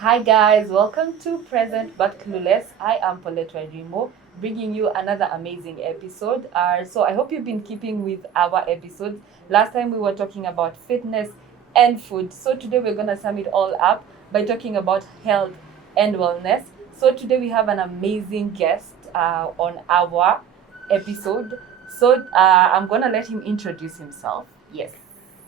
Hi guys, welcome to Present But Clueless. I am Paulette, bringing you another amazing episode. So I hope you've been keeping with our episodes. Last time we were talking about fitness and food. So today we're going to sum it all up by talking about health and wellness. So today we have an amazing guest on our episode. So I'm going to let him introduce himself. Yes.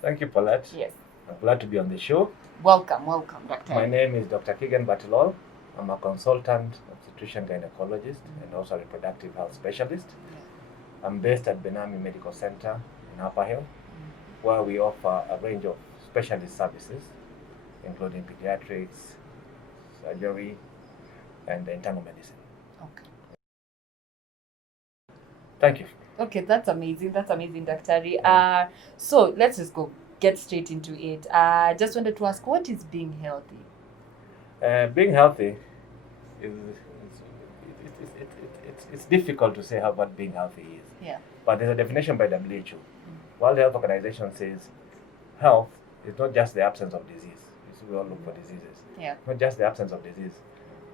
Thank you, Paulette. Yes. I'm glad to be on the show. Welcome, Doctor. My name is Dr. Kigen Bartilol. I'm a consultant obstetrician gynecologist and also a reproductive health specialist. Yeah. I'm based at Benami Medical Center in Upper Hill, where we offer a range of specialist services, including pediatrics, surgery, and internal medicine. Okay. Thank you. Okay, that's amazing. That's amazing, Dr. So let's just get straight into it. I just wanted to ask, what is being healthy? Being healthy is it's difficult to say what being healthy is. Yeah. But there's a definition by WHO. World Health Organization says health is not just the absence of disease. We all look for diseases. Yeah. Not just the absence of disease,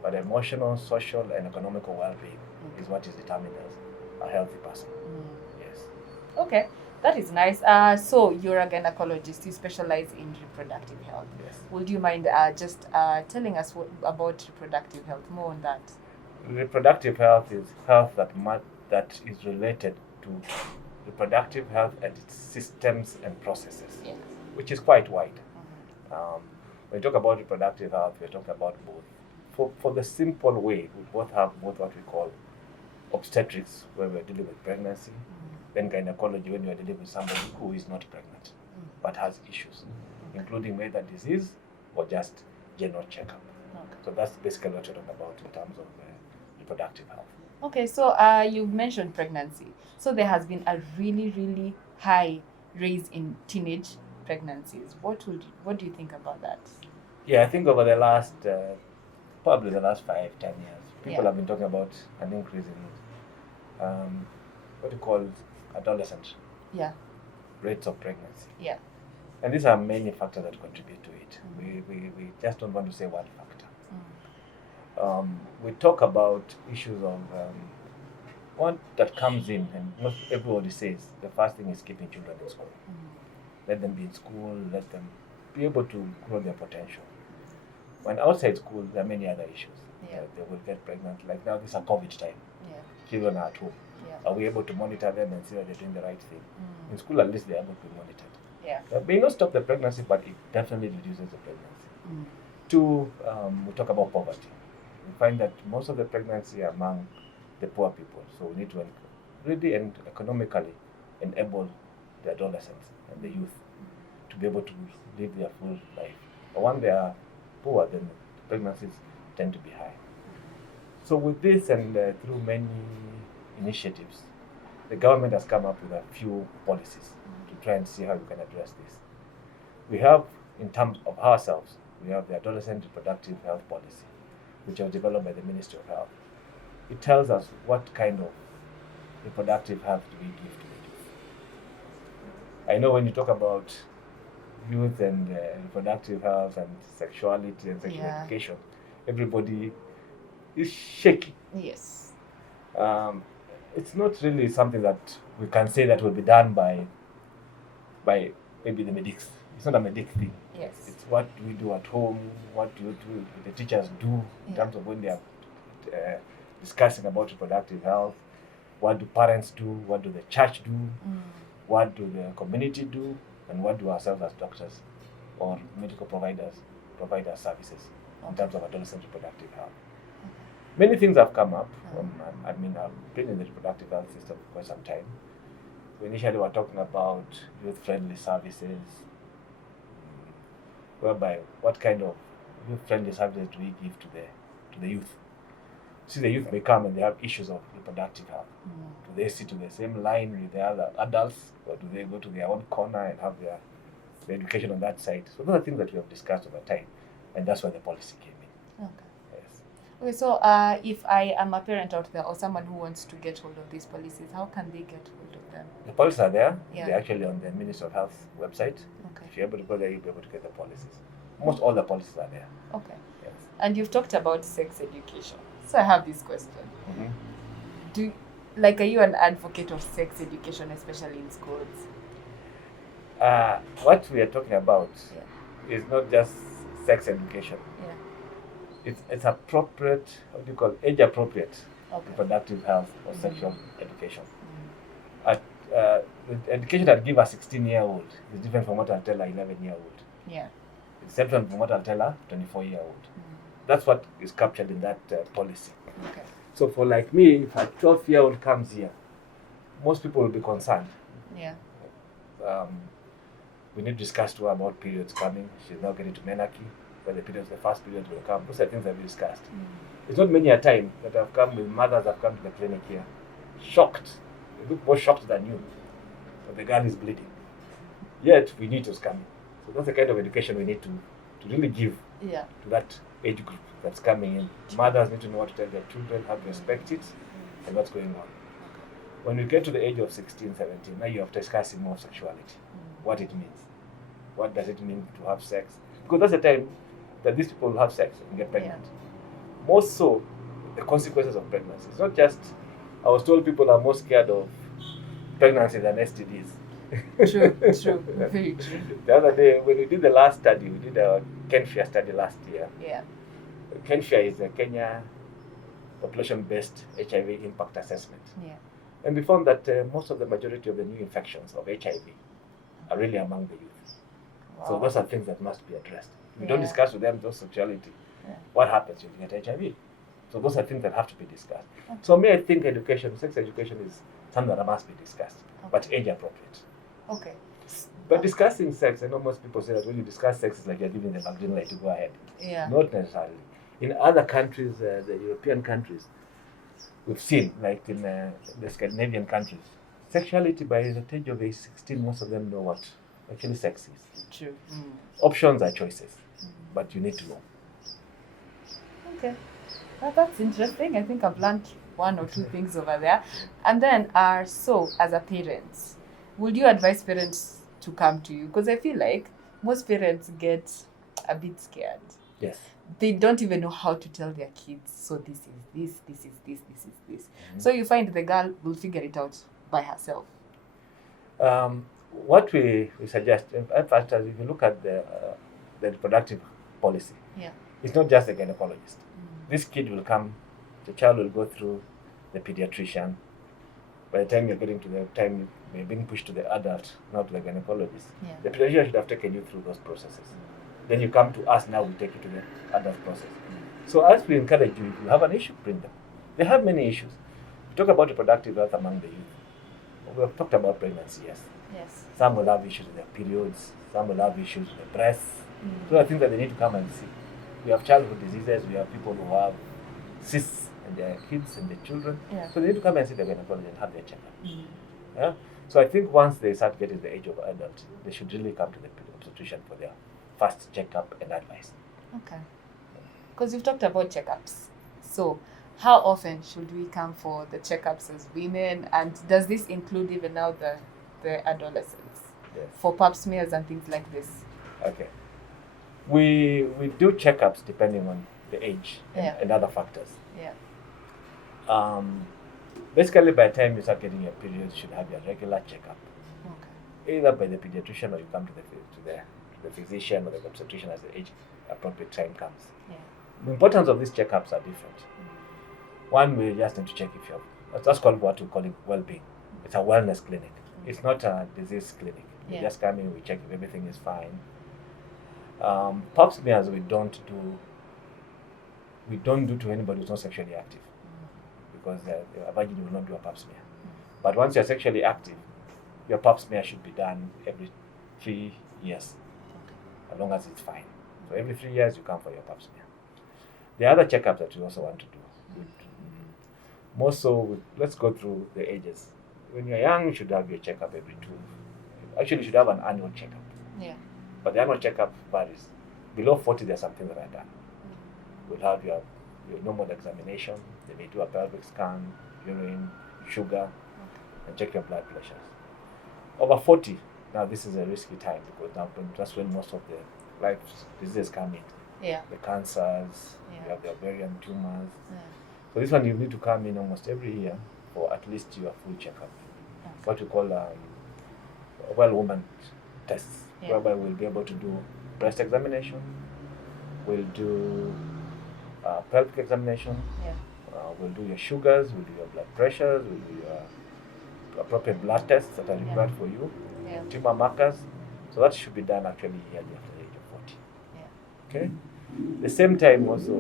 but emotional, social, and economical well-being is what is determined as a healthy person. Yes. Okay. That is nice. So you're a gynecologist. You specialize in reproductive health. Yes. Would you mind just telling us about reproductive health, more on that? Reproductive health is health that is related to reproductive health and its systems and processes, yes, which is quite wide. When we talk about reproductive health, we're talking about both. For the simple way, we both have what we call obstetrics, where we're dealing with pregnancy, then gynecology, when you're dealing with somebody who is not pregnant but has issues, including either disease or just general checkup. Okay. So that's basically what we're talking about in terms of reproductive health. Okay, so you've mentioned pregnancy. So there has been a really, really high rise in teenage pregnancies. What do you think about that? Yeah, I think over the last, probably the last 5-10 years, people have been talking about an increase in what you call adolescent rates of pregnancy. Yeah. And these are many factors that contribute to it. We just don't want to say one factor. We talk about issues of one that comes in, and most everybody says the first thing is keeping children in school. Let them be in school, let them be able to grow their potential. When outside school, there are many other issues. Yeah. They will get pregnant. Like now, this is a COVID time. Yeah. Children are at home. Yeah. Are we able to monitor them and see that they're doing the right thing? In school, at least they're able to be monitored. Yeah. That may not stop the pregnancy, but it definitely reduces the pregnancy. Two, we talk about poverty. We find that most of the pregnancy are among the poor people. So we need to really and economically enable the adolescents and the youth to be able to live their full life. But when they are poor, then the pregnancies tend to be high. So with this and through many initiatives, the government has come up with a few policies to try and see how we can address this. We have, in terms of ourselves, we have the Adolescent Reproductive Health Policy, which was developed by the Ministry of Health. It tells us what kind of reproductive health do we give to the youth. I know when you talk about youth and reproductive health and sexuality and sexual education, everybody is shaky. Yes. It's not really something that we can say that will be done by maybe the medics. It's not a medic thing. Yes. It's what we do at home, what the teachers do in terms of when they are discussing about reproductive health. What do parents do? What do the church do? What do the community do? And what do ourselves as doctors or medical providers provide our services in terms of adolescent reproductive health? Many things have come up. I've been in the reproductive health system for quite some time. We initially were talking about youth-friendly services, whereby what kind of youth-friendly services do we give to the youth? See, the youth may come and they have issues of reproductive health. Do they sit in the same line with the other adults, or do they go to their own corner and have their education on that side? So those are things that we have discussed over time, and that's where the policy came in. Okay. Yes. Okay, so if I am a parent out there or someone who wants to get hold of these policies, how can they get hold of them? The policies are there. Yeah. They're actually on the Ministry of Health website. Okay. If you're able to go there, you'll be able to get the policies. Almost all the policies are there. Okay. Yes. And you've talked about sex education. So I have this question. Mm-hmm. Are you an advocate of sex education, especially in schools? What we are talking about is not just sex education. Yeah. It's appropriate, what do you call it, age appropriate reproductive health or sexual education. The education I'd give a 16-year-old is different from what I'll tell a 11-year-old. Yeah. It's different from what I'll tell a 24-year-old. That's what is captured in that policy. Okay. So for like me, if a 12-year-old comes here, most people will be concerned. Yeah. We need to discuss to her about periods coming. She's now getting to menarche, where the first period will come. Those are things that we discussed. It's not many a time that I've come with mothers have come to the clinic here, shocked. They look more shocked than you. But the girl is bleeding. Yet we need to scan. So that's the kind of education we need to really give to that age group that's coming in. Mothers need to know what to tell their children, how to respect it, and what's going on. When we get to the age of 16, 17, now you have to discuss more sexuality, what it means. What does it mean to have sex? Because that's the time that these people will have sex and get pregnant. More so, the consequences of pregnancy. It's not just, I was told people are more scared of pregnancy than STDs. True, very true. The other day, when we did the last study, we did a KenFIA study last year. Yeah. KenFIA is a Kenya population-based HIV impact assessment. Yeah. And we found that most of the majority of the new infections of HIV are really among the youth. Wow. So those are things that must be addressed. We don't discuss with them those sexuality. What happens if you get HIV? So those are things that have to be discussed. Okay. So I think sex education is something that must be discussed, but age appropriate. Okay. But discussing sex, I know most people say that when you discuss sex, it's like you're giving them a green light to go ahead. Yeah. Not necessarily. In other countries, the European countries, we've seen, like in the Scandinavian countries, sexuality by the age of age 16, most of them know what actually sex is. True. Options are choices, but you need to know. Okay. Well, that's interesting. I think I've learned one or two things over there. And then, so as a parent, would you advise parents to come to you? Because I feel like most parents get a bit scared. Yes. They don't even know how to tell their kids, so this is this, this is this, this is this. Mm-hmm. So you find the girl will figure it out by herself. What we suggest, in fact, if you look at the reproductive policy, it's not just the gynecologist. This kid will come, the child will go through the pediatrician. By the time you're getting to the time you're being pushed to the adult, not to the gynecologist, the pediatrician should have taken you through those processes. Then you come to us, now we take you to the adult process. So as we encourage you, if you have an issue, bring them. They have many issues. We talk about reproductive health among the youth. We have talked about pregnancy, yes. Some will have issues with their periods, some will have issues with their breasts. So I think that they need to come and see. We have childhood diseases, we have people who have cysts and their kids and their children. So they need to come and see the gynecologist and have their checkup. So I think once they start getting the age of adult, they should really come to the obstetrician for their first checkup and advice. Okay. Because you've talked about checkups. So how often should we come for the checkups as women? And does this include even now the adolescents? Yes. For pap smears and things like this? Okay. We do checkups depending on the age and other factors. Basically, by the time you start getting your period, you should have your regular checkup. Okay. Either by the pediatrician or you come to the physician or the obstetrician as the age appropriate time comes. The importance of these checkups are different. One, we just need to check if you have, that's called what we call it well-being. It's a wellness clinic. It's not a disease clinic. You just come in, we check if everything is fine. Pap smears we don't do to anybody who's not sexually active, because a virgin will not do a pap smear. But once you're sexually active, your pap smear should be done every 3 years, as long as it's fine. So every 3 years you come for your pap smear. The other checkups that we also want to do, more so, let's go through the ages. When you're young, you should have your checkup every 2. Actually, you should have an annual checkup. But the annual checkup varies. Below 40, there's something that I done. We'll have your normal examination. They may do a pelvic scan, urine, sugar, and check your blood pressures. Over 40, now this is a risky time, because now that's when most of the life diseases come in. Yeah. the cancers, Yeah. you have the ovarian tumors. Yeah. So this one you need to come in almost every year for at least your full checkup. Okay. What we call well-woman tests, Yeah. whereby we'll be able to do breast examination, we'll do pelvic examination, Yeah. We'll do your sugars, we'll do your blood pressures, we'll do your appropriate blood tests that are required for you, Yeah. tumor markers. So that should be done actually yearly after the age of 40. Yeah. Okay? The same time also,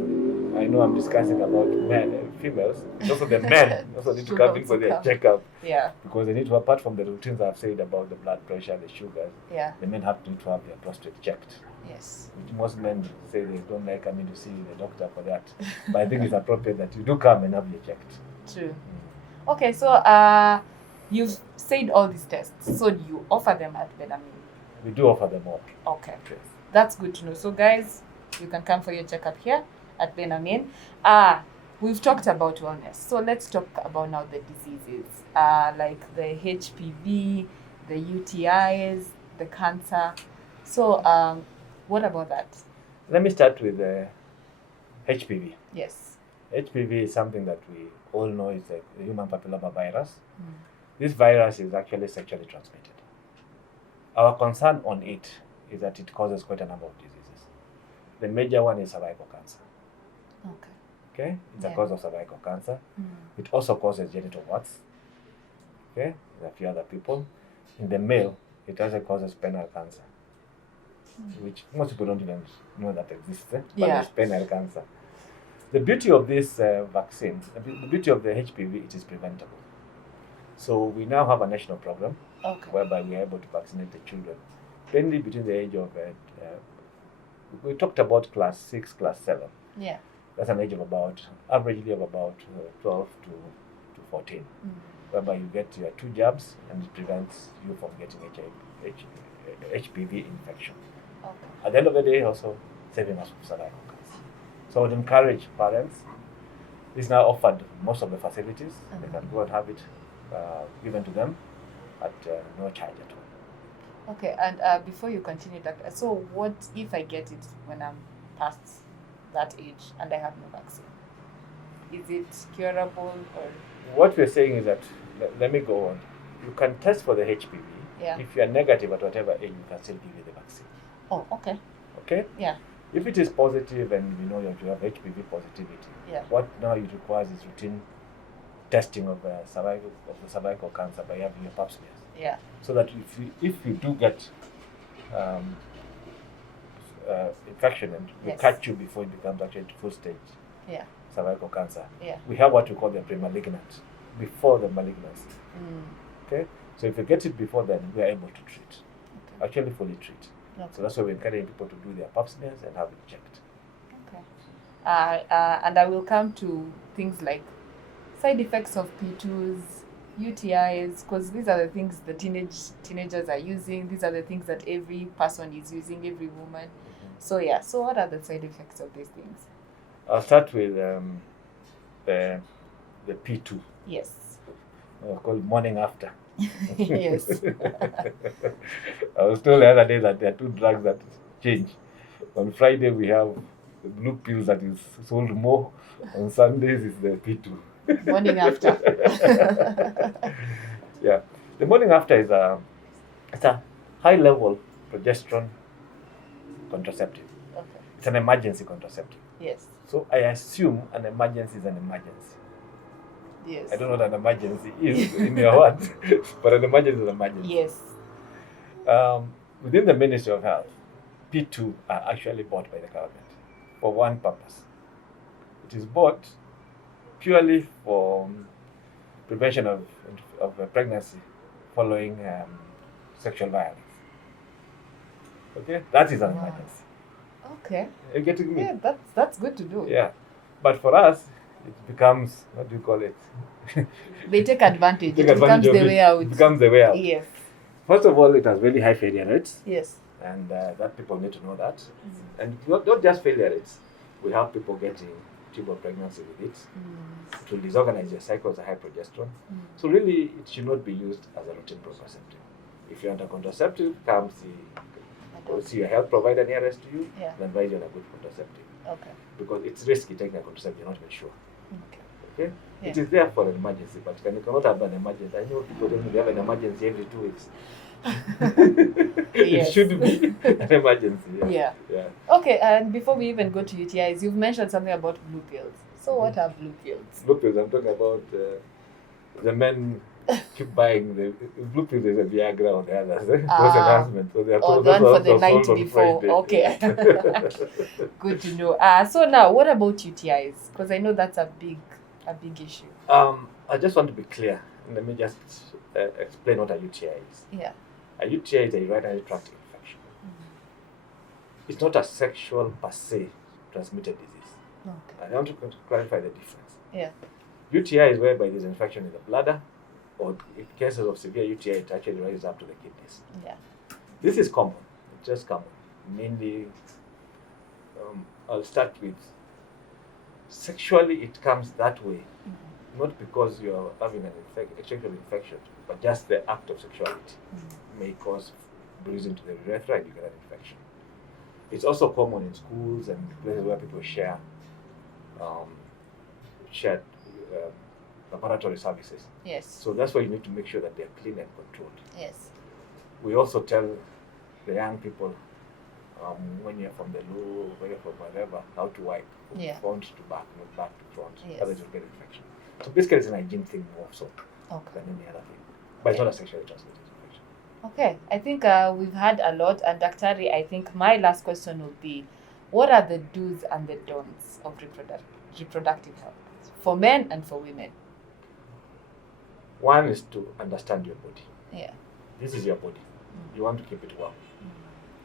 I know I'm discussing about men and females, it's also the men also need to come in for their checkup. Yeah. Because they need to, apart from the routines I've said about the blood pressure, the sugars, Yeah. the men have to have their prostate checked. Yes. Which most men say they don't like coming to see the doctor for that. But I think it's appropriate that you do come and have you checked. True. Okay, so you've said all these tests. So do you offer them at Ben Amin? We do offer them all. Okay. Yes. That's good to know. So guys, you can come for your checkup here at Ben Amin. We've talked about wellness. So let's talk about now the diseases. Like the HPV, the UTIs, the cancer. So what about that? Let me start with HPV. Yes. HPV is something that we all know is the human papilloma virus. This virus is actually sexually transmitted. Our concern on it is that it causes quite a number of diseases. The major one is cervical cancer. Okay. Okay, it's a cause of cervical cancer. Mm. It also causes genital warts. Okay, there's a few other people. In the male, it also causes penile cancer, which most people don't even know that exists. But it's penile cancer. The beauty of this vaccine, the beauty of the HPV, it is preventable. So we now have a national program whereby we are able to vaccinate the children, mainly between the age of, we talked about class 6, class 7. Yeah. That's an age of averagely of about 12 to 14, whereby you get your 2 jabs and it prevents you from getting HPV infection. Okay. At the end of the day, also saving us from cervical cancer. So I would encourage parents. This is now offered most of the facilities. They can go and have it given to them at no charge at all. Okay, and before you continue, Doctor, so what if I get it when I'm past that age and I have no vaccine? Is it curable or? What we're saying is that, let me go on. You can test for the HPV. Yeah. If you are negative at whatever age, we can still give you the vaccine. Oh, okay. Okay? Yeah. If it is positive and we know that you have HPV positivity, what now it requires is routine testing of the cervical cancer by having your pap smears. Yeah. So that if you do get infection and we catch you before it becomes actually full stage cervical cancer, we have what we call the pre-malignant, before the malignancy. Okay? So if you get it before then, we are able to treat, actually fully treat. Okay. So that's why we're encouraging people to do their pap smears and have it checked. Okay. And I will come to things like side effects of P2s, UTIs, because these are the things the teenagers are using. These are the things that every person is using, every woman. So so what are the side effects of these things? I'll start with the P2. Yes. Called morning after. Yes. I was told the other day that there are 2 drugs that change. On Friday we have the blue pills that is sold more. On Sundays is the P2. Morning after. Yeah. The morning after is a high level progesterone contraceptive. Okay. It's an emergency contraceptive. Yes. So I assume an emergency is an emergency. Yes. I don't know what an emergency is in your words, but an emergency is an emergency. Yes. Within the Ministry of Health, P2 are actually bought by the government for one purpose. It is bought purely for prevention of pregnancy following sexual violence. Okay, that is an emergency. Okay. You're getting me? Yeah, that's good to do. Yeah, but for us, it becomes, what do you call it? They take advantage. It becomes the way out. It becomes the way out. Yes. First of all, it has very high failure rates. Yes. And that people need to know that. And not just failure rates. We have people getting tubal pregnancy with it. It will disorganize your cycles, a high progesterone. So really, it should not be used as a routine contraceptive. If you're under contraceptive, come see or see your health provider nearest to you, Yeah. and advise you on a good contraceptive. Okay. Because it's risky taking a contraceptive, you're not even sure. Okay. Okay? Yeah. It is there for an emergency, but you cannot have an emergency. I know people tell me they have an emergency every 2 weeks. It Yes. should be an emergency. Yeah. Yeah. Okay, and before we even go to UTIs, you've mentioned something about blue pills. So what are blue pills? Blue pills, I'm talking about the men keep buying the blue pills is a Viagra or the others. Those enhancements. So they are Oh, told the one for the those are night sold on before. Friday. Okay. Good to know. So now, what about UTIs? Because I know that's a big issue. I just want to be clear. Let me just explain what a UTI is. Yeah. A UTI is a urinary tract infection. It's not a sexual per se transmitted disease. Okay. I want to clarify the difference. Yeah. UTI is whereby there's infection in the bladder, or in cases of severe UTI, it actually rises up to the kidneys. Yeah. This is common. It's just common. Mainly, I'll start with sexually, it comes that way. Not because you're having an sexual infection, but just the act of sexuality may cause bruising to the urethra and you get an infection. It's also common in schools and places where people share laboratory services. Yes. So that's why you need to make sure that they're clean and controlled. Yes. We also tell the young people when you're from the loo, when you're from wherever, how to wipe from front to back, not back to front. Yes. Otherwise you'll get infection. So basically it's an hygiene thing more so than any other thing. But it's not a sexually transmitted infection. Okay, I think we've had a lot, and Daktari, I think my last question would be, what are the do's and the don'ts of reproductive health for men and for women? One is to understand your body. Yeah. This is your body. You want to keep it well.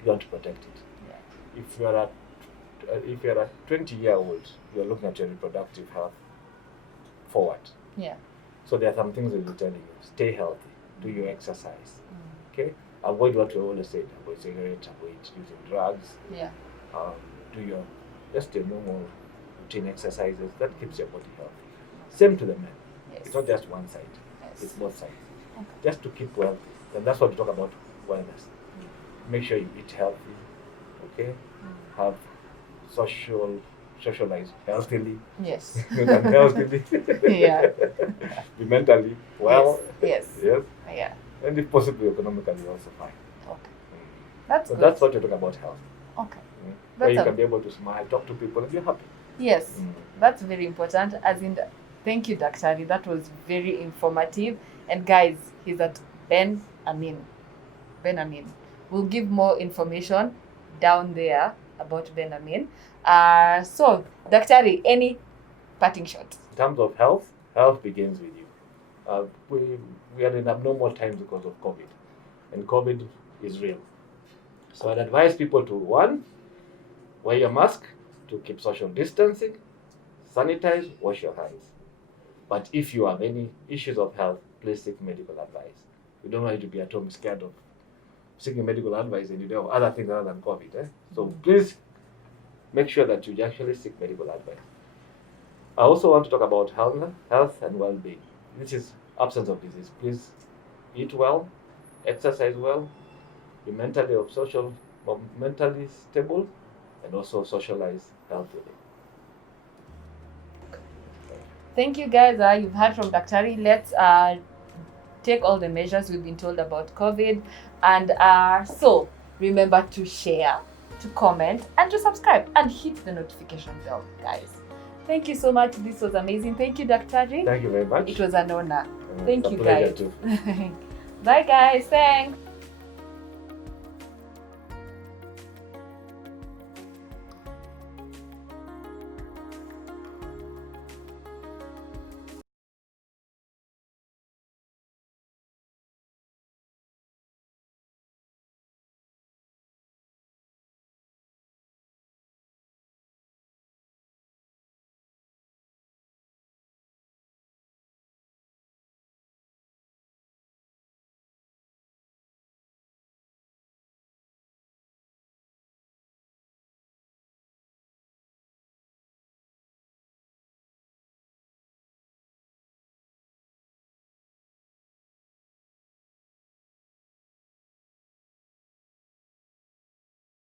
You want to protect it. Yeah. If you're a 20-year-old, you're looking at your reproductive health forward. Yeah. So there are some things that we're telling you. Stay healthy. Do your exercise. Okay? Avoid what we always said. Avoid cigarettes, avoid using drugs. Yeah. Do your normal routine exercises. That keeps your body healthy. Same to the men. Yes. It's not just one side. Yes. It's both sides. Okay. Just to keep well. And that's what we talk about wellness. Make sure you eat healthy. Okay? Have socialize healthily. Yes. Not unhealthily. Yeah. Be mentally well. Yes. Yes. Yeah. And if possible, economically also fine. Okay. That's So good. that's what you're talking about health. Okay. Where you That's can be able to smile, talk to people, and you're happy. Yes, that's very important. As in, thank you, Daktari. That was very informative. And guys, he's at Ben Amin. We'll give more information down there about Ben Amin. So, Daktari, any parting shot? In terms of health begins with you. We are in abnormal times because of COVID. And COVID is real. So I'd advise people to, one, wear your mask to keep social distancing, sanitize, wash your hands. But if you have any issues of health, please seek medical advice. We don't want you to be at home scared of seeking medical advice and you do have other things other than COVID. So please make sure that you actually seek medical advice. I also want to talk about health and well-being. This is absence of disease. Please eat well, exercise well, be mentally stable, and also socialize healthily. Thank you, guys. You've heard from Daktari. Let's take all the measures we've been told about COVID. And so remember to share, to comment, and to subscribe, and hit the notification bell, guys. Thank you so much. This was amazing. Thank you, Daktari. Thank you very much. It was an honor. It's Thank a you, pleasure guys. too. Bye, guys. Thanks.